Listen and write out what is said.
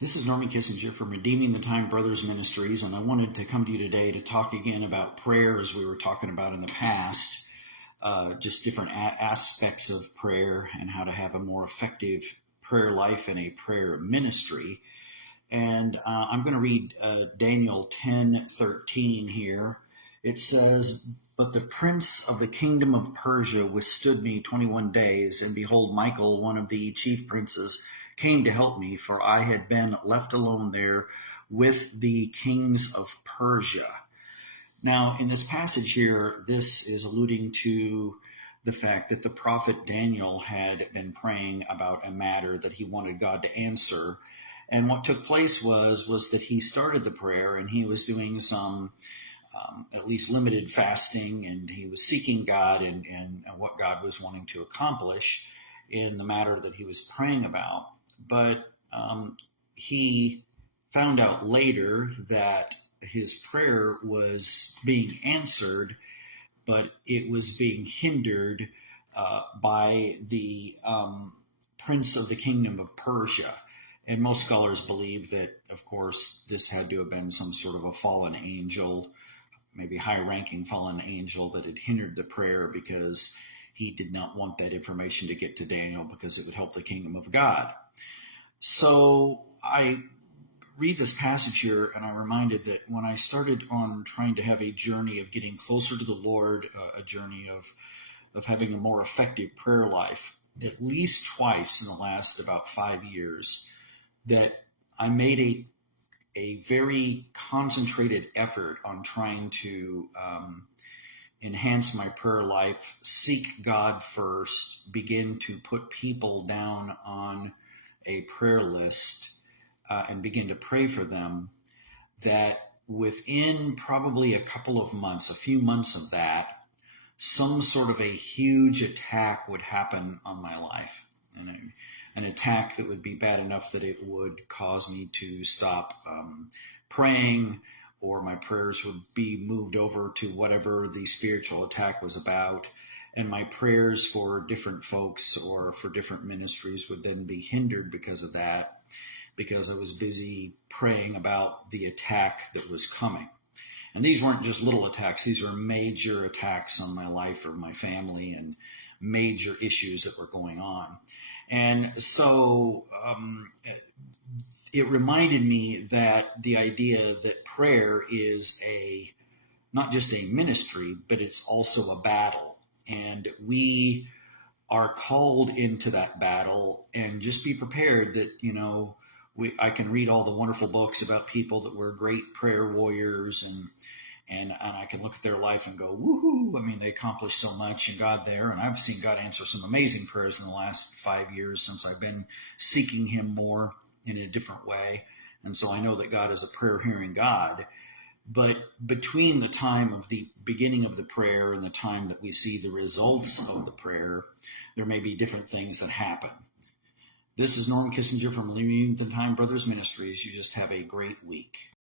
This is Norman Kissinger from Redeeming the Time Brothers Ministries, and I wanted to come to you today to talk again about prayer as we were talking about in the past, just different aspects of prayer and how to have a more effective prayer life and a prayer ministry. And I'm going to read Daniel 10:13 here. It says, "But the prince of the kingdom of Persia withstood me 21 days, and behold, Michael, one of the chief princes, came to help me, for I had been left alone there with the kings of Persia." Now, in this passage here, this is alluding to the fact that the prophet Daniel had been praying about a matter that he wanted God to answer. And what took place was that he started the prayer and he was doing some at least limited fasting, and he was seeking God and what God was wanting to accomplish in the matter that he was praying about. But he found out later that his prayer was being answered, but it was being hindered by the prince of the kingdom of Persia. And most scholars believe that, of course, this had to have been some sort of a fallen angel, maybe high-ranking fallen angel that had hindered the prayer because he did not want that information to get to Daniel because it would help the kingdom of God. So I read this passage here, and I'm reminded that when I started on trying to have a journey of getting closer to the Lord, a journey of having a more effective prayer life, at least twice in the last about 5 years, that I made a very concentrated effort on trying to enhance my prayer life, seek God first, begin to put people down on a prayer list and begin to pray for them, that within probably a couple of months, a few months of that, some sort of a huge attack would happen on my life. And an attack that would be bad enough that it would cause me to stop praying, or my prayers would be moved over to whatever the spiritual attack was about. And my prayers for different folks or for different ministries would then be hindered because of that, because I was busy praying about the attack that was coming. And these weren't just little attacks. These were major attacks on my life or my family and major issues that were going on. And so it reminded me that the idea that prayer is not just a ministry, but it's also a battle. And we are called into that battle, and just be prepared that, I can read all the wonderful books about people that were great prayer warriors, and I can look at their life and go, woohoo, I mean, they accomplished so much in God there. And I've seen God answer some amazing prayers in the last 5 years since I've been seeking him more in a different way. And so I know that God is a prayer-hearing God. But between the time of the beginning of the prayer and the time that we see the results of the prayer, there may be different things that happen. This is Norman Kissinger from Redeeming the Time Brothers Ministries. You just have a great week.